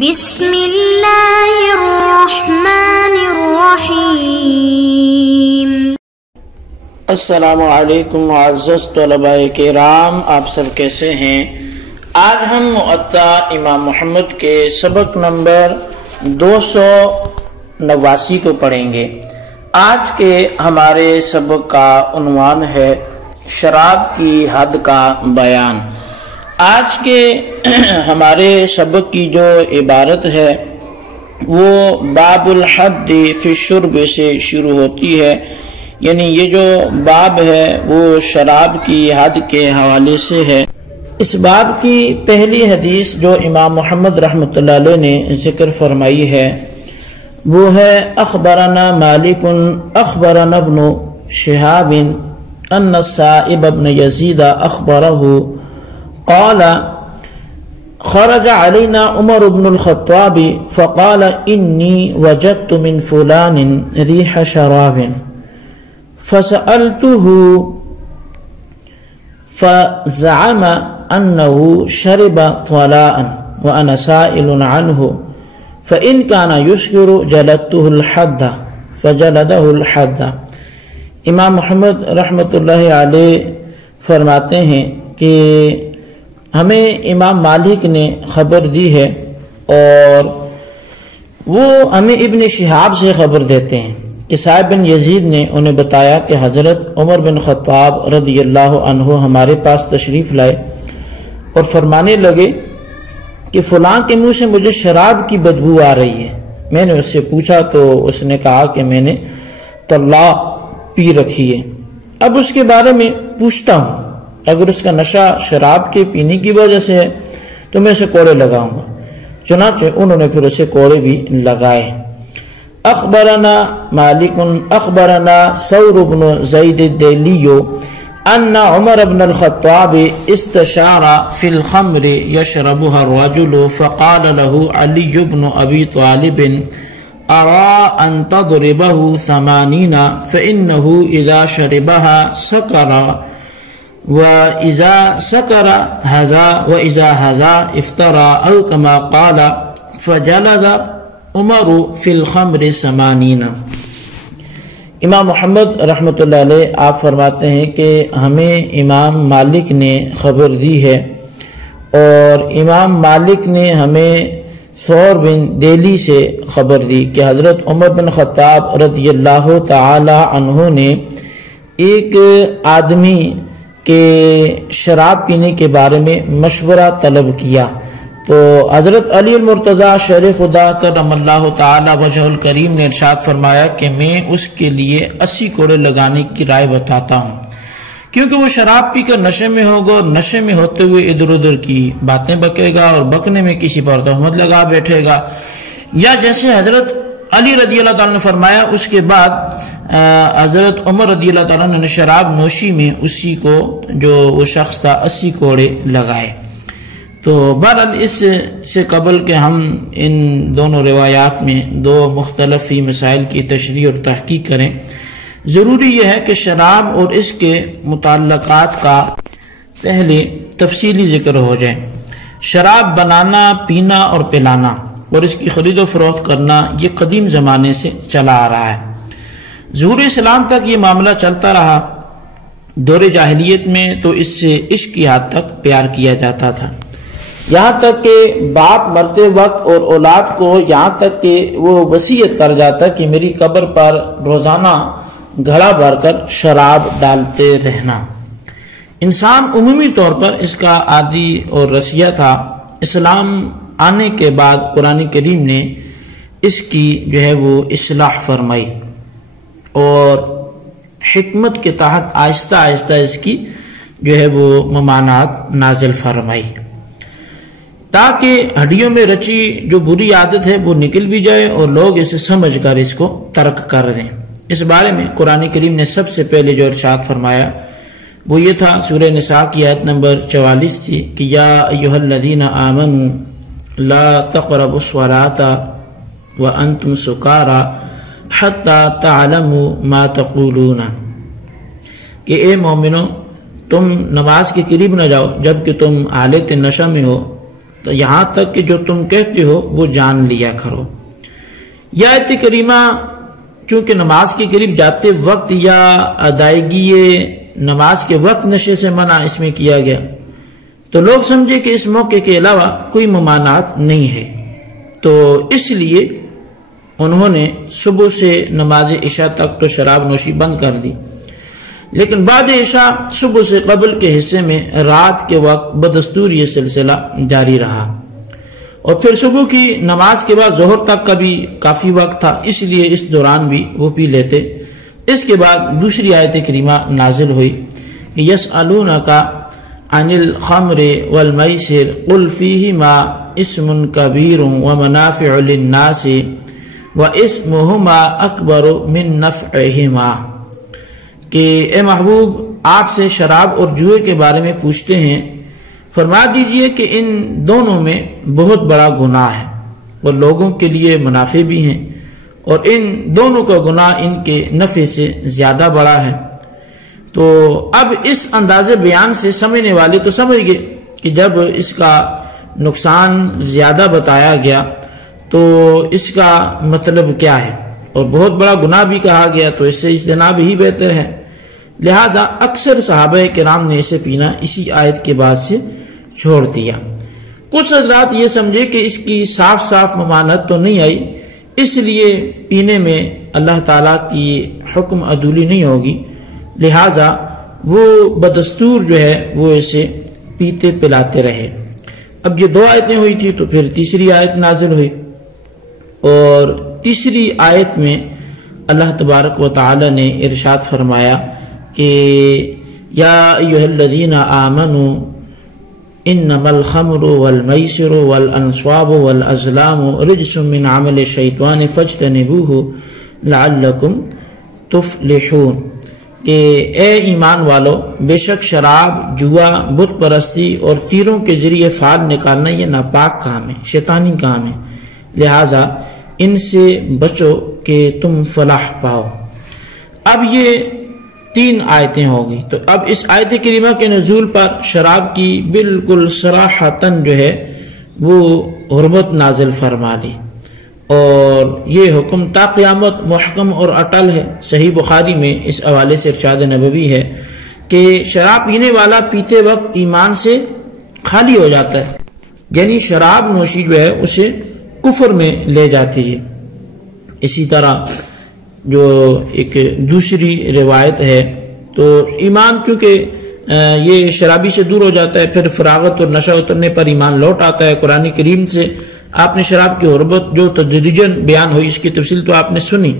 بسم اللہ الرحمن الرحیم۔ السلام علیکم معزز طلباء کرام، آپ سب کیسے ہیں؟ آج ہم معطا امام محمد کے سبق نمبر 289 کو پڑھیں گے۔ آج کے ہمارے سبق کا عنوان ہے شراب کی حد کا بیان۔ آج کے ہمارے سبق کی جو عبارت ہے وہ باب الحد فی الشرب سے شروع ہوتی ہے، یعنی یہ جو باب ہے وہ شراب کی حد کے حوالے سے ہے۔ اس باب کی پہلی حدیث جو امام محمد رحمۃ اللہ علیہ نے ذکر فرمائی ہے وہ ہے اخبرنا مالک اخبرنا ابن شہاب ان السائب ابن یزید اخبرہ قال خرج علينا عمر بن الخطاب فقال إني وجدت من فلان ريح شراب فسألته فزعم أنه شرب طلاء وأنا سائل عنه فإن كان يسكر جلدته الحد فجلده الحد۔ امام محمد رحمۃ اللہ علیہ فرماتے ہیں کہ ہمیں امام مالک نے خبر دی ہے اور وہ ہمیں ابن شہاب سے خبر دیتے ہیں کہ صاحب بن یزید نے انہیں بتایا کہ حضرت عمر بن خطاب رضی اللہ عنہ ہمارے پاس تشریف لائے اور فرمانے لگے کہ فلاں کے منہ سے مجھے شراب کی بدبو آ رہی ہے۔ میں نے اس سے پوچھا تو اس نے کہا کہ میں نے طلاء پی رکھی ہے، اب اس کے بارے میں پوچھتا ہوں، اگر اس کا نشہ شراب کے پینے کی وجہ سے ہے تو میں اسے کوڑے لگاؤں گا۔ چنانچہ انہوں نے پھر اسے کوڑے بھی لگائے۔ اخبرنا مالک اخبرنا ثور بن زید الدیلی ان عمر بن الخطاب استشار فی الخمر یشربها الرجل فقال له علی بن ابی طالب ارى ان تضربه 80 فانه اذا شربها سكر وَإِذَا سَكَرَ هَزَا وَإِذَا هَزَا افْتَرَى أَوْ كَمَا قَالَ فَجَلَدَ عُمَرُ فِي الْخَمْرِ 80۔ امام محمد رحمۃ اللہ علیہ آپ فرماتے ہیں کہ ہمیں امام مالک نے خبر دی ہے اور امام مالک نے ہمیں ثور بن دیلی سے خبر دی کہ حضرت عمر بن خطاب رضی اللہ تعالی عنہ نے ایک آدمی کہ شراب پینے کے بارے میں مشورہ طلب کیا تو حضرت علی المرتضیٰ شیر خدا کرم اللہ تعالی وجہ الکریم نے ارشاد فرمایا کہ میں اس کے لیے 80 کوڑے لگانے کی رائے بتاتا ہوں، کیونکہ وہ شراب پی کر نشے میں ہوگا اور نشے میں ہوتے ہوئے ادھر ادھر کی باتیں بکے گا اور بکنے میں کسی پر تہمت لگا بیٹھے گا، یا جیسے حضرت علی رضی اللہ تعالیٰ نے فرمایا اس کے بعد حضرت عمر رضی اللہ تعالیٰ نے شراب نوشی میں اسی کو جو وہ شخص تھا 80 کوڑے لگائے۔ تو بہرحال اس سے قبل کہ ہم ان دونوں روایات میں دو مختلف مسائل کی تشریح اور تحقیق کریں، ضروری یہ ہے کہ شراب اور اس کے متعلقات کا پہلے تفصیلی ذکر ہو جائے۔ شراب بنانا، پینا اور پلانا اور اس کی خرید و فروخت کرنا یہ قدیم زمانے سے چلا آ رہا ہے۔ ظہور اسلام تک یہ معاملہ چلتا رہا۔ دور جاہلیت میں تو اس سے عشق کی حد تک پیار کیا جاتا تھا، یہاں تک کہ باپ مرتے وقت اور اولاد کو یہاں تک کہ وہ وصیت کر جاتا کہ میری قبر پر روزانہ گھڑا بھر کر شراب ڈالتے رہنا۔ انسان عمومی طور پر اس کا عادی اور رسیہ تھا۔ اسلام آنے کے بعد قرآن کریم نے اس کی جو ہے وہ اصلاح فرمائی اور حکمت کے تحت آہستہ آہستہ اس کی جو ہے وہ ممانعت نازل فرمائی تاکہ ہڈیوں میں رچی جو بری عادت ہے وہ نکل بھی جائے اور لوگ اسے سمجھ کر اس کو ترک کر دیں۔ اس بارے میں قرآن کریم نے سب سے پہلے جو ارشاد فرمایا وہ یہ تھا، سورہ نساء کی آیت نمبر 44 تھی کہ یا ایھا الذین آمنوا لا تقربوا الصلاۃ وانتم سکارى حتی تعلموا ما تقولون، کہ اے مومنو تم نماز کے قریب نہ جاؤ جبکہ تم حالت نشہ میں ہو یہاں تک کہ جو تم کہتے ہو وہ جان لیا کرو۔ یہ آیت کریمہ چونکہ نماز کے قریب جاتے وقت یا ادائیگی نماز کے وقت نشے سے منع اس میں کیا گیا، تو لوگ سمجھے کہ اس موقع کے علاوہ کوئی ممانعت نہیں ہے، تو اس لیے انہوں نے صبح سے نماز عشاء تک تو شراب نوشی بند کر دی، لیکن بعد عشاء صبح سے قبل کے حصے میں رات کے وقت بدستور یہ سلسلہ جاری رہا، اور پھر صبح کی نماز کے بعد ظہر تک کا بھی کافی وقت تھا، اس لیے اس دوران بھی وہ پی لیتے۔ اس کے بعد دوسری آیت کریمہ نازل ہوئی، یسألونک عن الخمر والمیسر قل فیہما اسم کبیر ومنافع للناس واسمہما اکبر من نفعہما، کہ اے محبوب آپ سے شراب اور جوئے کے بارے میں پوچھتے ہیں، فرما دیجئے کہ ان دونوں میں بہت بڑا گناہ ہے اور لوگوں کے لیے منافع بھی ہیں، اور ان دونوں کا گناہ ان کے نفع سے زیادہ بڑا ہے۔ تو اب اس انداز بیان سے سمجھنے والے تو سمجھ گئے کہ جب اس کا نقصان زیادہ بتایا گیا تو اس کا مطلب کیا ہے، اور بہت بڑا گناہ بھی کہا گیا تو اس سے اجتناب ہی بہتر ہے، لہذا اکثر صحابہ کرام نے اسے پینا اسی آیت کے بعد سے چھوڑ دیا۔ کچھ حضرات یہ سمجھے کہ اس کی صاف صاف ممانعت تو نہیں آئی، اس لیے پینے میں اللہ تعالیٰ کی حکم عدولی نہیں ہوگی، لہٰذا وہ بدستور جو ہے وہ اسے پیتے پلاتے رہے۔ اب یہ دو آیتیں ہوئی تھی تو پھر تیسری آیت نازل ہوئی، اور تیسری آیت میں اللہ تبارک و تعالی نے ارشاد فرمایا کہ یا ایھا الذین آمنوا انما الخمر والمیسر والانصاب والازلام رجس من عمل الشیطان فاجتنبوہ لعلکم تفلحون، کہ اے ایمان والو، بے شک شراب، جوا، بت پرستی اور تیروں کے ذریعے فال نکالنا یہ ناپاک کام ہے، شیطانی کام ہے، لہٰذا ان سے بچو کہ تم فلاح پاؤ۔ اب یہ 3 آیتیں ہوگی، تو اب اس آیت کریمہ کے نزول پر شراب کی بالکل صراحتاً جو ہے وہ حرمت نازل فرما لی، اور یہ حکم تا قیامت محکم اور اٹل ہے۔ صحیح بخاری میں اس حوالے سے ارشاد نبوی ہے کہ شراب پینے والا پیتے وقت ایمان سے خالی ہو جاتا ہے، یعنی شراب نوشی جو ہے اسے کفر میں لے جاتی ہے۔ اسی طرح جو ایک دوسری روایت ہے تو ایمان کیونکہ یہ شرابی سے دور ہو جاتا ہے، پھر فراغت اور نشہ اترنے پر ایمان لوٹ آتا ہے۔ قرآن کریم سے آپ نے شراب کی حرمت جو تدریجاً بیان ہوئی، اس کی تفصیل تو آپ نے سنی۔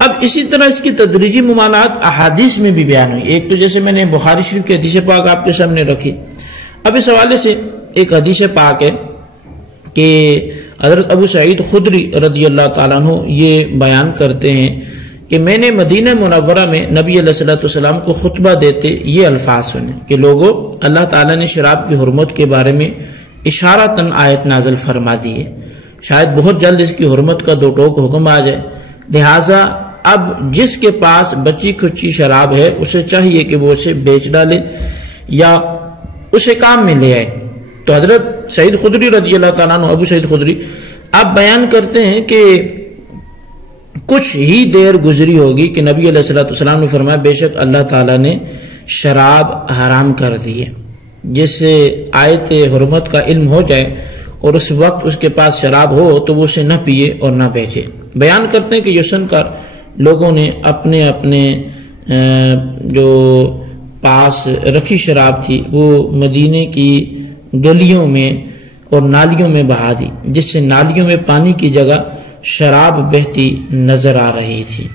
اب اسی طرح اس کی تدریجی ممانعت احادیث میں بھی بیان ہوئی، ایک تو جیسے میں نے بخاری شریف کی حدیث پاک آپ کے سامنے رکھی۔ اب اس حوالے سے ایک حدیث پاک ہے کہ حضرت ابو سعید خدری رضی اللہ تعالیٰ عنہ یہ بیان کرتے ہیں کہ میں نے مدینہ منورہ میں نبی علیہ السلام کو خطبہ دیتے یہ الفاظ سنے کہ لوگو، اللہ تعالیٰ نے شراب کی حرمت کے بارے میں اشارتاً آیت نازل فرما دی ہے، شاید بہت جلد اس کی حرمت کا 2 ٹوک حکم آ جائے، لہٰذا اب جس کے پاس بچی کھچی شراب ہے اسے چاہیے کہ وہ اسے بیچ ڈالے یا اسے کام میں لے آئے۔ تو حضرت سعید خدری رضی اللہ تعالیٰ عنہ، ابو سعید خدری، آپ بیان کرتے ہیں کہ کچھ ہی دیر گزری ہوگی کہ نبی علیہ السلام نے فرمایا بے شک اللہ تعالیٰ نے شراب حرام کر دی ہے، جس سے آیت حرمت کا علم ہو جائے اور اس وقت اس کے پاس شراب ہو تو وہ اسے نہ پیے اور نہ بیچے۔ بیان کرتے ہیں کہ یہ سن کر لوگوں نے اپنے اپنے جو پاس رکھی شراب تھی وہ مدینے کی گلیوں میں اور نالیوں میں بہا دی، جس سے نالیوں میں پانی کی جگہ شراب بہتی نظر آ رہی تھی۔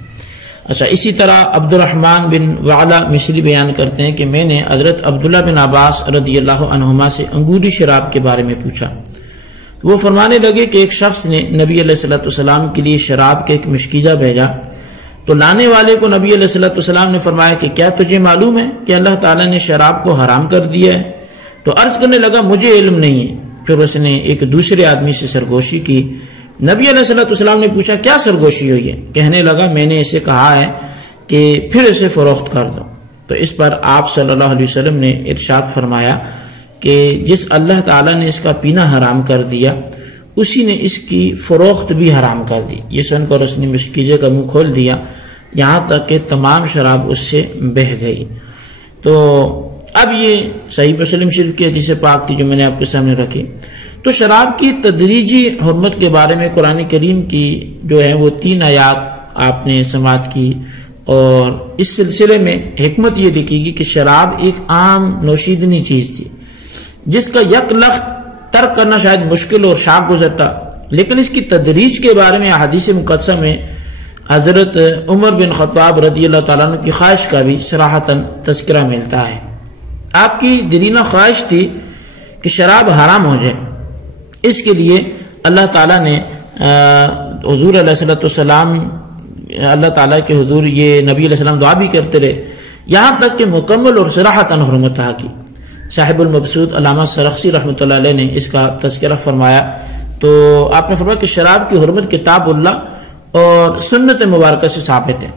اچھا، اسی طرح عبد الرحمن بن وعلا مصری بیان کرتے ہیں کہ میں نے حضرت عبداللہ بن عباس رضی اللہ عنہما سے انگوری شراب کے بارے میں پوچھا، وہ فرمانے لگے کہ ایک شخص نے نبی علیہ السلام کے لیے شراب کے ایک مشکیزہ بھیجا، تو لانے والے کو نبی علیہ السلام نے فرمایا کہ کیا تجھے معلوم ہے کہ اللہ تعالیٰ نے شراب کو حرام کر دیا ہے؟ تو عرض کرنے لگا مجھے علم نہیں ہے۔ پھر اس نے ایک دوسرے آدمی سے سرگوشی کی، نبی علیہ السلام نے پوچھا کیا سرگوشی ہوئی ہے؟ کہنے لگا میں نے اسے کہا ہے کہ پھر اسے فروخت کر دو۔ تو اس پر آپ صلی اللہ علیہ وسلم نے ارشاد فرمایا کہ جس اللہ تعالیٰ نے اس کا پینا حرام کر دیا اسی نے اس کی فروخت بھی حرام کر دی۔ یہ سن کر اس نے مشکیزے کا منہ کھول دیا یہاں تک کہ تمام شراب اس سے بہہ گئی۔ تو اب یہ صحیح مسلم شریف کی حدیث پاک تھی جو میں نے آپ کے سامنے رکھی۔ تو شراب کی تدریجی حرمت کے بارے میں قرآن کریم کی جو ہے وہ 3 آیات آپ نے سماعت کی، اور اس سلسلے میں حکمت یہ لکھی گی کہ شراب ایک عام نوشیدنی چیز تھی جس کا یک لخت ترک کرنا شاید مشکل اور شاق گزرتا، لیکن اس کی تدریج کے بارے میں احادیث مقدسہ میں حضرت عمر بن خطاب رضی اللہ تعالیٰ عنہ کی خواہش کا بھی صراحتاً تذکرہ ملتا ہے۔ آپ کی دلینہ خواہش تھی کہ شراب حرام ہو جائے، اس کے لیے اللہ تعالیٰ نے حضور علیہ السلام اللہ تعالیٰ کے حضور یہ نبی علیہ السلام دعا بھی کرتے رہے یہاں تک کہ مکمل اور صراحتاً حرمت کی۔ صاحب المبسوط علامہ سرخسی رحمۃ اللہ علیہ نے اس کا تذکرہ فرمایا، تو آپ نے فرمایا کہ شراب کی حرمت کتاب اللہ اور سنت مبارکہ سے ثابت ہے۔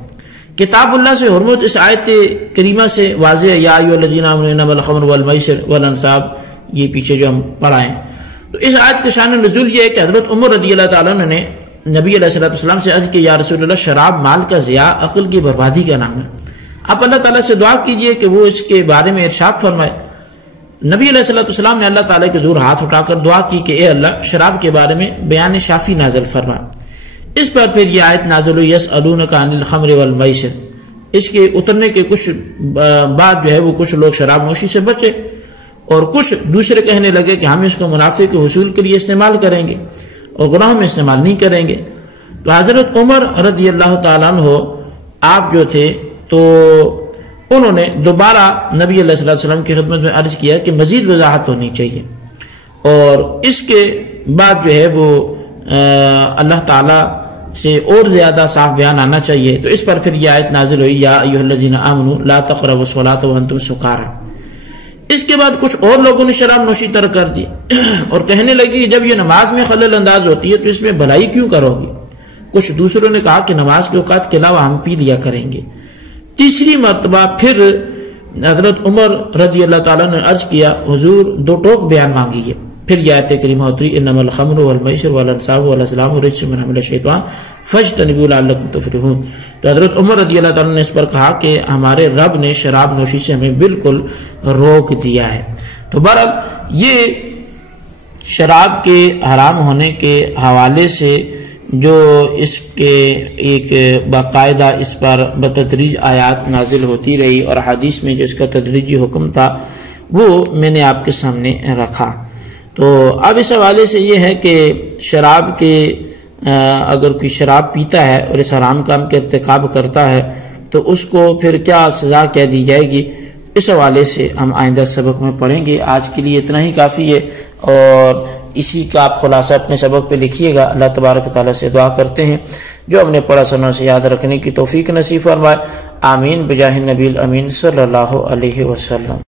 کتاب اللہ سے حرمت اس آیت کریمہ سے واضح ہے، یا ایھا الذین آمنوا انما الخمر والمیسر والانصاب، یہ پیچھے جو ہم پڑھائیں۔ تو اس آیت کے شان نزول یہ ہے کہ حضرت عمر رضی اللہ تعالیٰ عنہ نے نبی علیہ السلام سے عرض کہ یا رسول اللہ شراب مال کا ضیاع، عقل کی بربادی کا نام ہے، آپ اللہ تعالیٰ سے دعا کیجئے کہ وہ اس کے بارے میں ارشاد فرمائے۔ نبی علیہ السلام نے اللہ تعالیٰ کے حضور ہاتھ اٹھا کر دعا کی کہ اے اللہ شراب کے بارے میں بیان شافی نازل فرما۔ اس پر پھر یہ آیت نازل ہوئی یسألونک عن الخمر والمیسر۔ اس کے اترنے کے کچھ بعد جو ہے وہ کچھ لوگ شراب نوشی سے بچے اور کچھ دوسرے کہنے لگے کہ ہم اس کو منافع کے حصول کے لیے استعمال کریں گے اور گناہوں میں استعمال نہیں کریں گے۔ تو حضرت عمر رضی اللہ تعالیٰ عنہ آپ جو تھے تو انہوں نے دوبارہ نبی علیہ السلام کی خدمت میں عرض کیا کہ مزید وضاحت ہونی چاہیے، اور اس کے بعد جو ہے وہ اللہ تعالیٰ سے اور زیادہ صاف بیان آنا چاہیے۔ تو اس پر پھر یہ آیت نازل ہوئی یا ایھا الذین آمنوا لا تقربوا الصلاۃ وانتم سکارى۔ اس کے بعد کچھ اور لوگوں نے شراب نوشی ترک کر دی اور کہنے لگی کہ جب یہ نماز میں خلل انداز ہوتی ہے تو اس میں بھلائی کیوں کرو گی؟ کچھ دوسروں نے کہا کہ نماز کے اوقات کے علاوہ ہم پی لیا کریں گے۔ تیسری مرتبہ پھر حضرت عمر رضی اللہ تعالیٰ نے عرض کیا حضور 2 ٹوک بیان مانگیے۔ پھر یہ آیت کریمہ اتری انما الخمر والمیسر والانصاب والازلام رجس من عمل الشیطان فاجتنبوہ لعلکم تفلحون۔ تو حضرت عمر رضی اللہ تعالیٰ نے اس پر کہا کہ ہمارے رب نے شراب نوشی سے ہمیں بالکل روک دیا ہے۔ تو بہرحال یہ شراب کے حرام ہونے کے حوالے سے جو اس کے ایک باقاعدہ اس پر بتدریج آیات نازل ہوتی رہی اور حدیث میں جو اس کا تدریجی حکم تھا وہ میں نے آپ کے سامنے رکھا۔ تو اب اس حوالے سے یہ ہے کہ شراب کے اگر کوئی شراب پیتا ہے اور اس حرام کام کے ارتکاب کرتا ہے تو اس کو پھر کیا سزا کیا دی جائے گی، اس حوالے سے ہم آئندہ سبق میں پڑھیں گے۔ آج کے لیے اتنا ہی کافی ہے، اور اسی کا آپ خلاصہ اپنے سبق پہ لکھیے گا۔ اللہ تبارک و تعالیٰ سے دعا کرتے ہیں جو ہم نے پڑھا سنا سے یاد رکھنے کی توفیق نصیب فرمائے، آمین بجاہ النبی الامین صلی اللہ علیہ وسلم۔